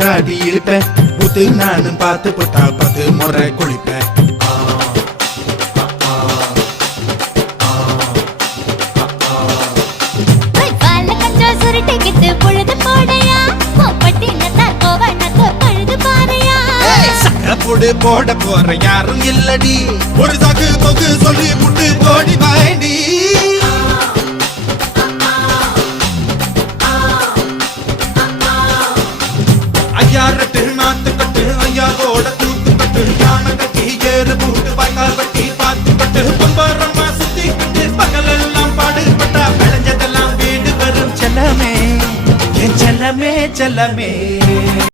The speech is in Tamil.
காட்டி இழுப்பேன் புத்து நானும் பார்த்து போட்டா 10 முறை குளிப்பேன் போட போற யாரும் இல்லடி ஒரு சாக்கு போக்கு சொல்லி புட்டு போடி வாண்டி ஐயா ரெட்டு நாத்து கட்டு ஐயா கோட தூத்து கட்டு யானை கட்டி ஏறு பூட்டு வாய்க்கால் வட்டி பாத்து கட்டு பம்பரமா சுத்தி கட்டு பகலெல்லாம் பாடுபட்டா விளைஞ்சதெல்லாம் வீடு வரும் செல்லமே என் செல்லமே செல்லமே